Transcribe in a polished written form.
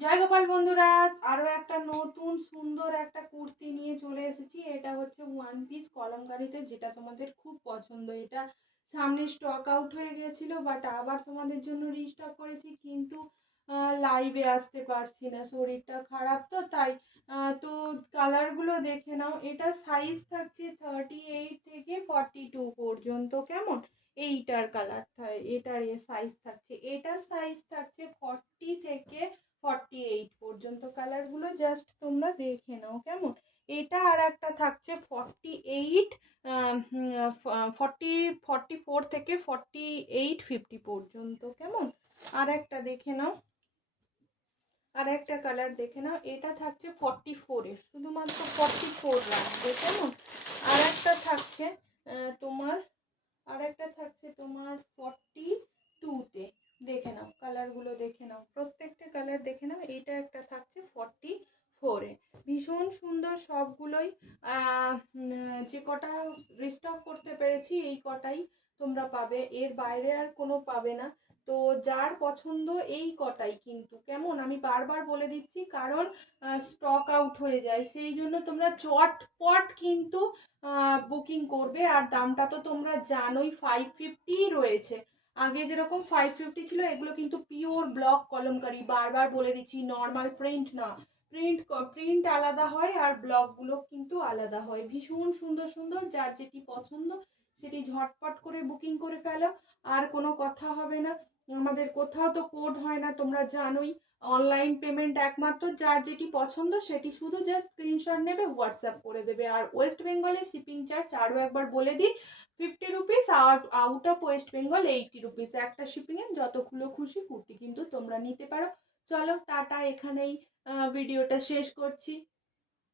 জয় গোপাল বন্ধুরা, আরো একটা নতুন সুন্দর একটা কুর্তি নিয়ে চলে এসেছি। এটা হচ্ছে ওয়ান পিস কলমকারীতে, যেটা তোমাদের খুব পছন্দ। এটা সামনে স্টক আউট হয়ে গেছিল, বাট আবার তোমাদের জন্য রিস্টক করেছি। কিন্তু লাইভে আসতে পারছি না, শরীরটা খারাপ তো তাই। তো কালারগুলো দেখে নাও। এটা সাইজ থাকছে 38 থেকে 42 পর্যন্ত। কেমন? এইটার কালার, এটার সাইজ থাকছে, এটার সাইজ থাকছে 40 থেকে 48 পর্যন্ত। কালারগুলো জাস্ট তোমরা দেখে নাও। কেমন? এটা আর একটা থাকছে 48, 44 থেকে 50 পর্যন্ত। কেমন? আর একটা দেখে নাও, আর একটা কালার দেখে নাও। এটা থাকছে 44-এর, শুধুমাত্র 44 রাখবে। কেমন? আর একটা থাকছে তোমার, আর একটা থাকছে তোমার 42-তে। দেখে নাও, কালারগুলো দেখে নাও, প্রত্যেকটা কালার দেখে নাও। এইটা একটা থাকছে 44-এ। ভীষণ সুন্দর সবগুলোই। যে কটা রিস্টক করতে পেরেছি এই কটাই তোমরা পাবে, এর বাইরে আর কোনো পাবে না। তো যার পছন্দ এই কটাই কিন্তু। কেমন? আমি বারবার বলে দিচ্ছি, কারণ স্টক আউট হয়ে যায়, সেই জন্য তোমরা চটপট কিন্তু বুকিং করবে। আর দামটা তো তোমরা জানোই, 550 রয়েছে। আগে যেরকম 550 ছিল, এগুলো কিন্তু পিওর ব্লক কলমকারি। বারবার বলে দিচ্ছি, নর্মাল প্রিন্ট না। প্রিন্ট আলাদা হয় আর ব্লকগুলো কিন্তু আলাদা হয়। ভীষণ সুন্দর সুন্দর, যার যেটি পছন্দ সেটি ঝটপট করে বুকিং করে ফেলো। আর কোনো কথা হবে না, আমাদের কোথাও তো কোড হয় না, তোমরা জানোই। অনলাইন পেমেন্ট একমাত্র, যার যেটি পছন্দ সেটি শুধু জাস্ট স্ক্রিনশট নেবে, হোয়াটসঅ্যাপ করে দেবে। আর ওয়েস্ট বেঙ্গলে শিপিং চার্জ আরও একবার বলে দিই, 50 rupees. Out of West Bengal 80 rupees. একটা শিপিংয়ে যতগুলো খুশি কুর্তি কিন্তু তোমরা নিতে পারো। চলো টাটা, এখানেই ভিডিওটা শেষ করছি।